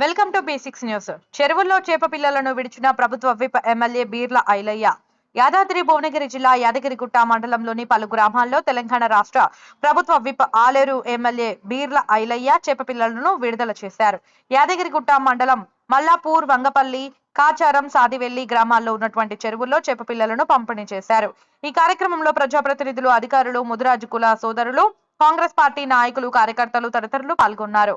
Welcome to basics news. చెరువుల్లో చేప పిల్లలను విడిచిన ప్రభుత్వ విప్ ఎమ్మెల్యే బీర్ల ఐలయ్య. యాదాద్రి భువనగిరి జిల్లా యాదగిరిగుట్ట మండలంలోని పలు గ్రామాల్లో తెలంగాణ రాష్ట్ర ప్రభుత్వ విప్ ఆలేరు ఎమ్మెల్యే బీర్ల ఐలయ్య చేప పిల్లలను విడుదల చేశారు. యాదగిరిగుట్ట మండలం మల్లాపూర్ వంగపల్లి కాచారం సాదివెల్లి గ్రామాల్లో ఉన్నటువంటి చెరువుల్లో చేప పిల్లలను పంపిణీ చేశారు. ఈ కార్యక్రమంలో ప్రజాప్రతినిధులు అధికారులు ముదిరాజు కుల సోదరులు కాంగ్రెస్ పార్టీ నాయకులు కార్యకర్తలు తదితరులు పాల్గొన్నారు.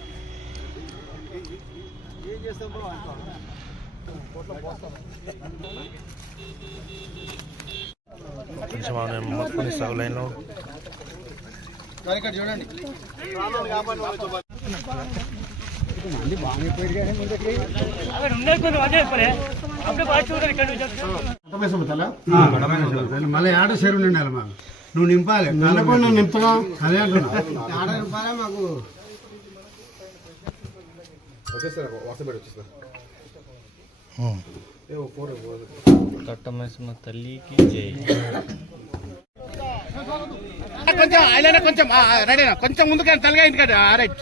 కొంచెం మొత్తం సగం లైన్లో సార్ ఇక్కడ చూడండి. మళ్ళీ ఆడ చెరువు నిండాలి మాకు నువ్వు నింపాలి నల్లకొండ నింపుగా అదే అంటున్నా ఆడ నింపాలి మాకు కట్టమేసిన తల్లికి జై. కొంచెం ఆయన కొంచెం రెడీ కొంచెం ముందుకు తలగా ఇంటికాడ రైట్.